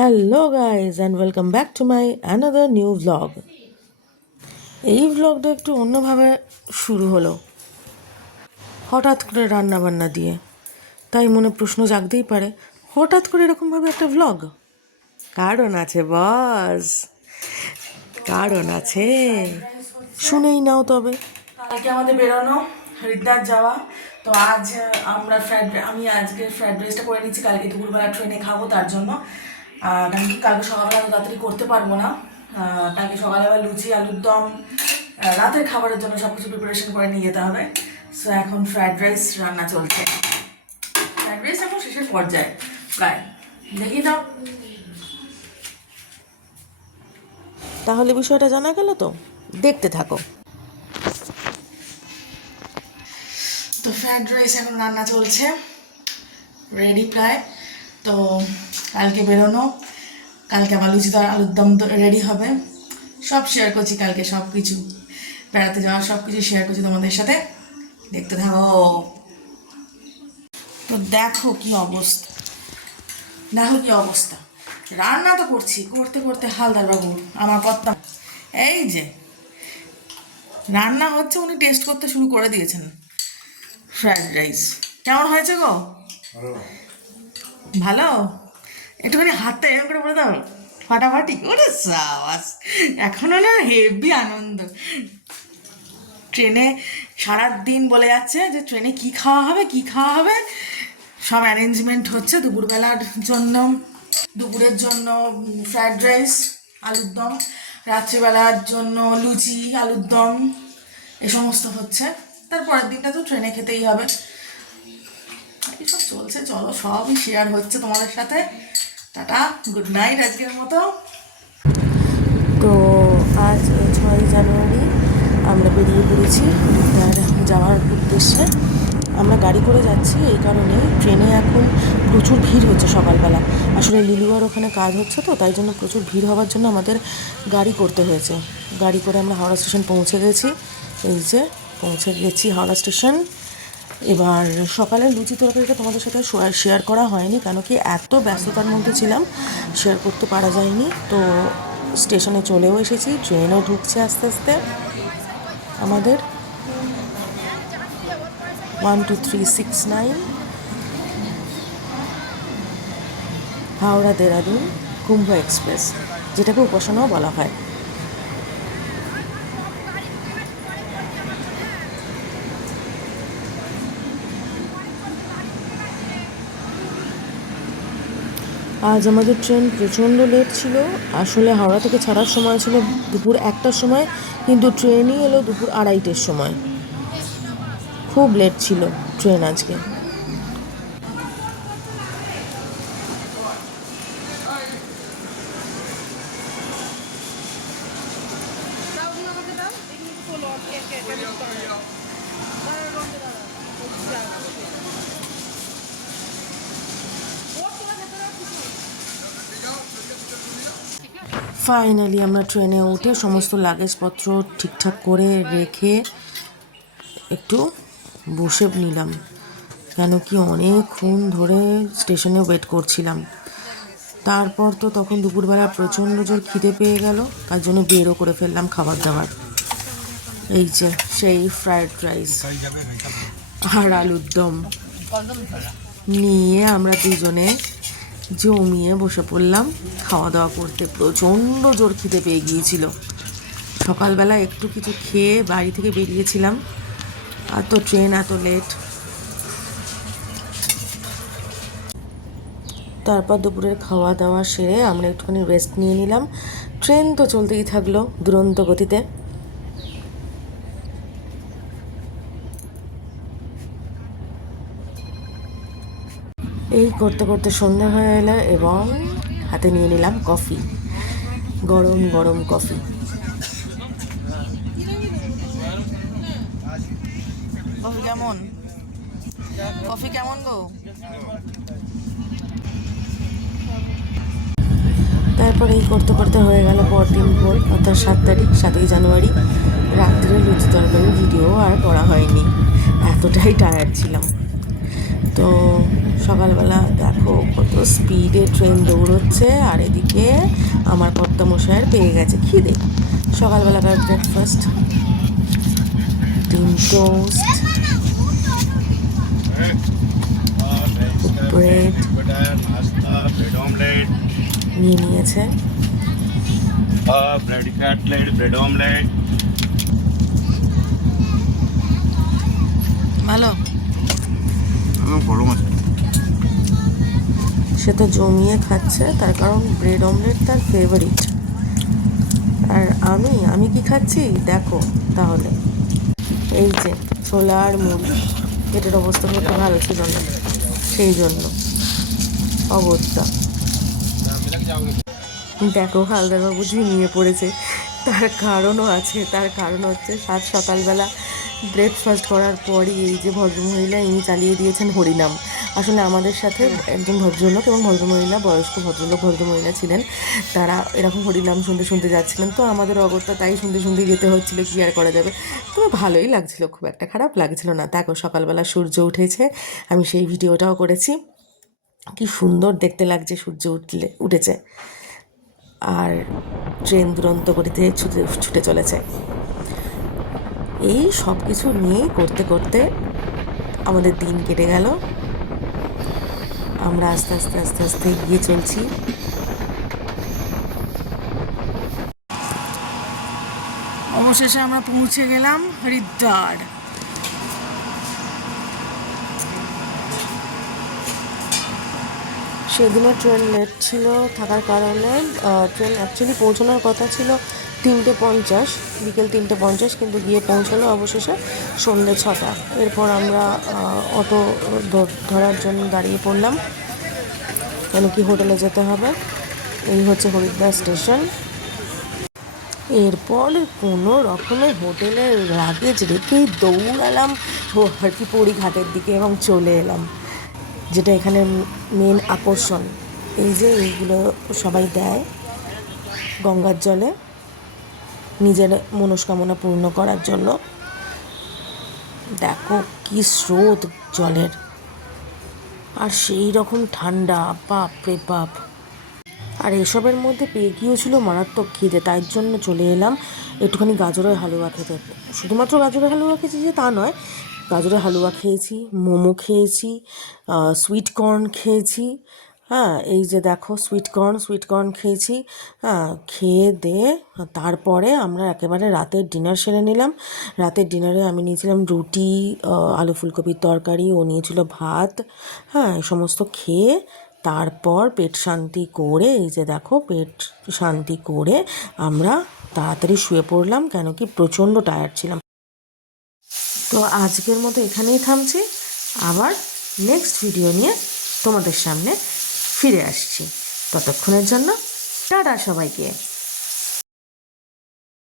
Hello guys and welcome back to my another new vlog. এই ভ্লগটা একটু অন্যভাবে শুরু হলো, হঠাৎ করে রান্না বান্না দিয়ে। তাই মনে প্রশ্ন জাগতেই পারে, হঠাৎ করে এরকমভাবে একটা ভ্লগ? কারণ আছে বস, কারণ আছে, শুনেই নাও তবে। কালকে আমাদের বেরোনো, হরিদ্বার যাওয়া। তো আজ আমরা আমি আজকে ফ্রাইড রাইসটা করে নিচ্ছি, কালকে দুপুরবেলা ট্রেনে খাবো তার জন্য। কারণ কি কালকে সকালবেলা তাড়াতাড়ি করতে পারবো না। কালকে সকালবেলা লুচি আলুর দম রাতের খাবারের জন্য সব কিছু প্রিপারেশন করে নিয়ে যেতে হবে। সো এখন ফ্রাইড রাইস রান্না চলছে। ফ্রাইড রাইস এখন শেষের পর্যায়ে প্রায়, দেখিয়ে দাও। তাহলে বিষয়টা জানা গেল তো, দেখতে থাকো। তো ফ্রাইড রাইস এখন রান্না চলছে, রেডি প্রায়। তো কালকে বেরোনো, কালকে আবার লুচি আলুর দম তো রেডি হবে। সব শেয়ার করছি কালকে, সব কিছু বেড়াতে যাওয়ার সব কিছু শেয়ার করছি তোমাদের সাথে, দেখতে থাকো। তো দেখো কি অবস্থা, দেখো কি অবস্থা। রান্না তো করছি, করতে করতে হালদার বাবু আমার কর্তা এই যে রান্না হচ্ছে, উনি টেস্ট করতে শুরু করে দিয়েছেন ফ্রাইড রাইস। কেমন হয়েছে গো? ভালো? একটুখানি হাতটা এরকম করে বলে দাও, ফাটাফাটি। ওরে সাবাস, এখনো না হেভি আনন্দ। ট্রেনে সারাদিন বলে যাচ্ছে যে ট্রেনে কী খাওয়া হবে, কী খাওয়া হবে। সব অ্যারেঞ্জমেন্ট হচ্ছে দুপুরবেলার জন্য, দুপুরের জন্য ফ্রাইড রাইস আলুর দম, রাত্রিবেলার জন্য লুচি আলুর দম, এ সমস্ত হচ্ছে। তারপরের দিনটা তো ট্রেনে খেতেই হবে। এইসব চলছে, চলো সবই শেয়ার হচ্ছে তোমাদের সাথে। টাটা, গুড নাইট আজকের মতো। তো আজ 6ই জানুয়ারি আমরা বেরিয়ে পড়েছি হরিদ্বার যাওয়ার উদ্দেশ্যে। আমরা গাড়ি করে যাচ্ছি এই কারণে, ট্রেনে এখন প্রচুর ভিড় হচ্ছে সকালবেলা। আসলে লিলুয়ার ওখানে কাজ হচ্ছে, তো তাই জন্য প্রচুর ভিড় হওয়ার জন্য আমাদের গাড়ি করতে হয়েছে। গাড়ি করে আমরা হাওড়া স্টেশন পৌঁছে গেছি। এই যে পৌঁছে গেছি হাওড়া স্টেশন। এবার সকালে লুচি তরকারিটা তোমাদের সাথে শেয়ার করা হয়নি, কেন কি এত ব্যস্ততার মধ্যে ছিলাম, শেয়ার করতে পারা যায়নি। তো স্টেশনে চলেও এসেছি, ট্রেনও ঢুকছে আস্তে আস্তে আমাদের। 12369 হাওড়া দেরাদুন কুম্ভ এক্সপ্রেস, যেটাকে উপাসনাও বলা হয়। আজ আমাদের ট্রেন প্রচণ্ড লেট ছিল। আসলে হাওড়া থেকে ছাড়ার সময় ছিল দুপুর 1টার সময়, কিন্তু ট্রেনই এলো দুপুর 2:30টার সময়। খুব লেট ছিল ট্রেন আজকে। ফাইনালি আমরা ট্রেনে উঠে সমস্ত লাগেজপত্র ঠিকঠাক করে রেখে একটু বসে নিলাম, কেন কি অনেকক্ষণ ধরে স্টেশনে ওয়েট করছিলাম। তারপর তো তখন দুপুরবেলা প্রচণ্ড জোর খিদে পেয়ে গেল, তার জন্য বেরও করে ফেললাম খাবার দাবার। এই যে সেই ফ্রাইড রাইস আর আলুর দম নিয়ে আমরা দুজনে জমিয়ে বসে পড়লাম খাওয়া দাওয়া করতে। প্রচণ্ড জোর খিদে পেয়ে গিয়েছিল। সকালবেলা একটু কিছু খেয়ে বাড়ি থেকে বেরিয়েছিলাম, আর তো ট্রেন এত লেট। তারপর দুপুরের খাওয়া দাওয়া সেরে আমরা একটুখানি রেস্ট নিয়ে নিলাম। ট্রেন তো চলতেই থাকলো দুরন্ত গতিতে। এই করতে করতে সন্ধ্যা হয়ে এলো এবং হাতে নিয়ে নিলাম কফি, গরম গরম কফি। কফি কেমন? কফি কেমন গো? তারপর এই করতে করতে হয়ে গেল পরদিন ভোর, অর্থাৎ 7 তারিখ 7ই জানুয়ারি। রাত্রে লুচি তরকারির ভিডিও আর করা হয়নি, এতটাই টায়ার্ড ছিলাম। তো সকালবেলা দেখো কত স্পিডে ট্রেন দৌড়চ্ছে, আর এদিকে আমার কর্তামশাইয়ের পেয়ে গেছে খিদে। সকালবেলাকার ব্রেকফাস্ট, ডিম টোস্ট, ব্রেড নিয়ে নিয়েছে। Bread cutlet, bread omelette. ভালো। গরম আছে। সে তো জমিয়ে খাচ্ছে, তার কারণ ব্রেড অমলেট তার ফেভারিট। আর আমি কি খাচ্ছি দেখো তাহলে, এই যে ছোলা আর মুড়ি। পেটের অবস্থা খুব ভালো ছিল না, সেই জন্য অবস্থা। দেখো হালদারবাবু ঝিমিয়ে পড়েছে, তার কারণও আছে। তার কারণ হচ্ছে সাত সকালবেলা ব্রেকফাস্ট করার পরই এই যে ভদ্রমহিলা ইনি চালিয়ে দিয়েছেন হরিনাম। আসলে আমাদের সাথে একজন ভদ্রলোক এবং ভদ্রমহিলা, বয়স্ক ভদ্রলোক ভদ্রমহিলা ছিলেন, তারা এরকম হরিনাম শুনতে শুনতে যাচ্ছিলেন। তো আমাদের অগত্যা তাই শুনতে শুনতে যেতে হচ্ছিলো, কী আর করা যাবে। তবে ভালোই লাগছিল, খুব একটা খারাপ লাগছিল না। দেখো সকালবেলা সূর্য উঠেছে, আমি সেই ভিডিওটাও করেছি। কি সুন্দর দেখতে লাগছে সূর্য উঠেছে। আর ট্রেন দুরন্ত গতিতে ছুটে ছুটে চলেছে। এই সব কিছু নিয়েই করতে করতে আমাদের দিন কেটে গেল। আমরা আস্তে আস্তে আস্তে আস্তে এগিয়ে চলছি। অবশেষে আমরা পৌঁছে গেলাম হরিদ্বার। সেদিনও ট্রেন লেট ছিল থাকার কারণে ট্রেন অ্যাকচুয়ালি পৌঁছানোর কথা ছিল 3:50, বিকেল 3:50, কিন্তু গিয়ে পৌঁছালো অবশেষে সন্ধ্যে 6টা। এরপর আমরা অটো ধরার জন্য দাঁড়িয়ে পড়লাম, কেন কি হোটেলে যেতে হবে। এই হচ্ছে হরিদ্বার স্টেশন। এরপর কোনো রকমের হোটেলের লাগেজ রেখেই দৌড়ালাম হরকিপৌড়ি ঘাটের দিকে এবং চলে এলাম, যেটা এখানে মেন আকর্ষণ। এই যে এইগুলো সবাই দেয় গঙ্গার জলে নিজের মনস্কামনা পূর্ণ করার জন্য। দেখো কি স্রোত জলের, আর সেই রকম ঠান্ডা, বাপ রে বাপ। আর এসবের মধ্যে পেয়ে গিয়েছিল মারাত্মক খিদে, তাই জন্য চলে এলাম একটুখানি গাজরের হালুয়া খেতে। শুধুমাত্র গাজরের হালুয়া খেয়েছি যে তা নয়, গাজরের হালুয়া খেয়েছি, মোমো খেয়েছি, সুইট কর্ন খেয়েছি। হ্যাঁ, এই যে দেখো সুইট কর্ন খেয়েছি। হ্যাঁ, খেয়ে দিয়ে তারপরে আমরা একেবারে রাতের ডিনার সেরে নিলাম। রাতের ডিনারে আমি নিয়েছিলাম রুটি, আলু ফুলকপির তরকারি, ও নিয়েছিল ভাত। হ্যাঁ, এই সমস্ত খেয়ে তারপর পেট শান্তি করে, এই যে দেখো পেট শান্তি করে আমরা তাড়াতাড়ি শুয়ে পড়লাম, কেন কি প্রচণ্ড টায়ার্ড ছিলাম। তো আজকের মতো এখানেই থামছি, আবার নেক্সট ভিডিও নিয়ে তোমাদের সামনে ফিরে আসছি। ততক্ষণের জন্য টাটা সবাইকে।